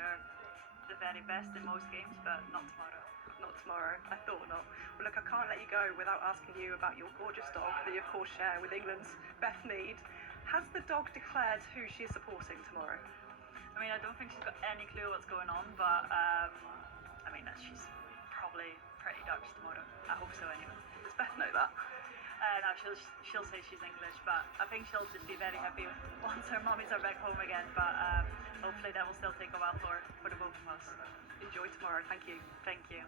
her the very best in most games, but not tomorrow. Not tomorrow. I thought not. Well, look, I can't let you go without asking you about your gorgeous dog that you, of course, share with England's Beth Mead. Has the dog declared who she is supporting tomorrow? I mean, I don't think she's got any clue what's going on, but I mean, she's probably pretty Dutch tomorrow. I hope so, anyway. Does Beth know that? No, she'll say she's English, but I think she'll just be very happy once her mummies are back home again. But hopefully that will still take a while for the both of us. Enjoy tomorrow. Thank you. Thank you.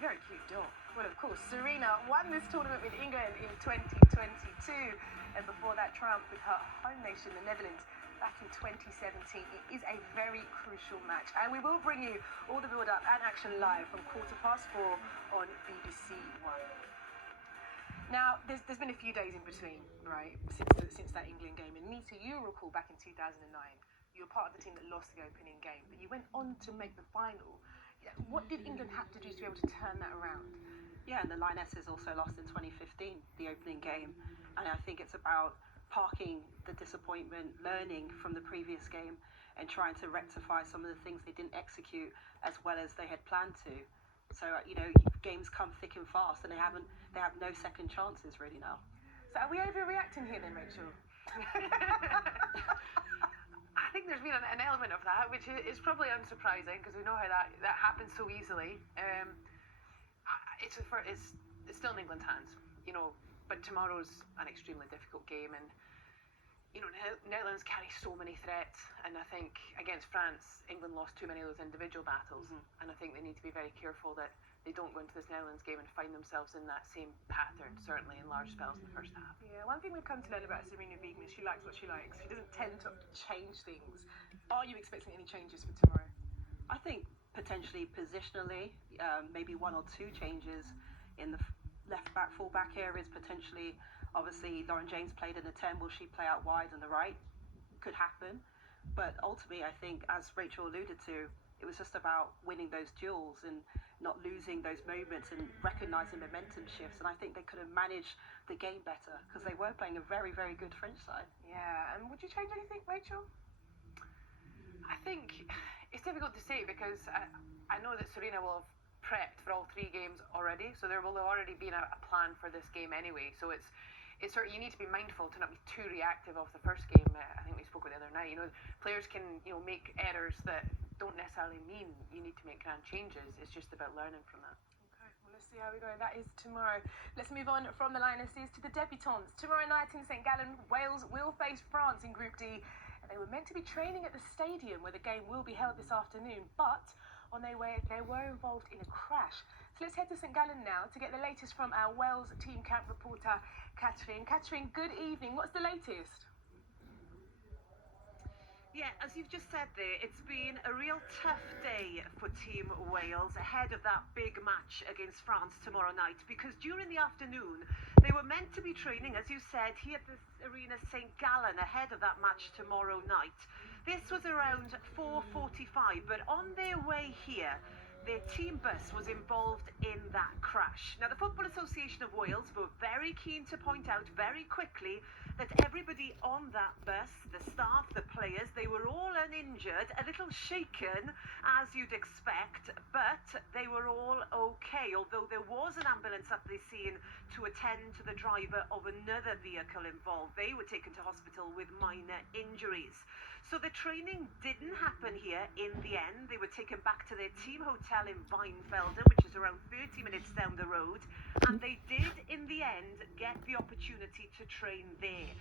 Very cute dog. Well, of course, Serena won this tournament with England in 2022, and before that triumph with her home nation, the Netherlands, back in 2017. It is a very crucial match, and we will bring you all the build-up and action live from 4:15 on BBC One. Now, there's been a few days in between, right, since that England game. And Nita, you recall back in 2009, you were part of the team that lost the opening game, but you went on to make the final. What did England have to do to be able to turn that around? Yeah, and the Lionesses also lost in 2015, the opening game. And I think it's about parking the disappointment, learning from the previous game, and trying to rectify some of the things they didn't execute as well as they had planned to. So, games come thick and fast, and they have no second chances really now. So are we overreacting here then, Rachel? I think there's been an element of that, which is probably unsurprising because we know how that happens so easily. It's still in England's hands, but tomorrow's an extremely difficult game, and Netherlands carry so many threats, and I think against France, England lost too many of those individual battles, and I think they need to be very careful that they don't go into this Netherlands game and find themselves in that same pattern, certainly in large spells in the first half. Yeah, one thing we've come to learn about Serena Wiegman is she likes what she likes. She doesn't tend to change things. Are you expecting any changes for tomorrow? I think potentially positionally, maybe one or two changes in the left back, full back areas potentially. Obviously, Lauren James played in the 10. Will she play out wide on the right? Could happen. But ultimately, I think, as Rachel alluded to, it was just about winning those duels and not losing those moments and recognising momentum shifts. And I think they could have managed the game better because they were playing a very, very good French side. Yeah, and would you change anything, Rachel? I think it's difficult to say because I know that Serena will have prepped for all three games already, so there will have already been a plan for this game anyway. So it's sort of, you need to be mindful to not be too reactive off the first game. I think we spoke about the other night. Players can make errors that don't necessarily mean you need to make grand changes. It's just about learning from that. Okay, well, let's see how we go. That is tomorrow. Let's move on from the Lionesses to the debutantes. Tomorrow night in St Gallen, Wales will face France in Group D. And they were meant to be training at the stadium where the game will be held this afternoon, but on their way, they were involved in a crash. So let's head to St Gallen now to get the latest from our Wales team camp reporter, Catherine. Catherine, good evening. What's the latest? Yeah, as you've just said there, it's been a real tough day for Team Wales ahead of that big match against France tomorrow night, because during the afternoon they were meant to be training, as you said, here at the arena St Gallen ahead of that match tomorrow night. This was around 4:45, but on their way here, their team bus was involved in that crash. Now, the Football Association of Wales were very keen to point out very quickly that everybody on that bus, the staff, the players, they were all uninjured, a little shaken, as you'd expect, but they were all okay, although there was an ambulance up the scene to attend to the driver of another vehicle involved. They were taken to hospital with minor injuries. So the training didn't happen here in the end. They were taken back to their team hotel in Weinfelden, which is around 30 minutes down the road, and they did in the end get the opportunity to train there.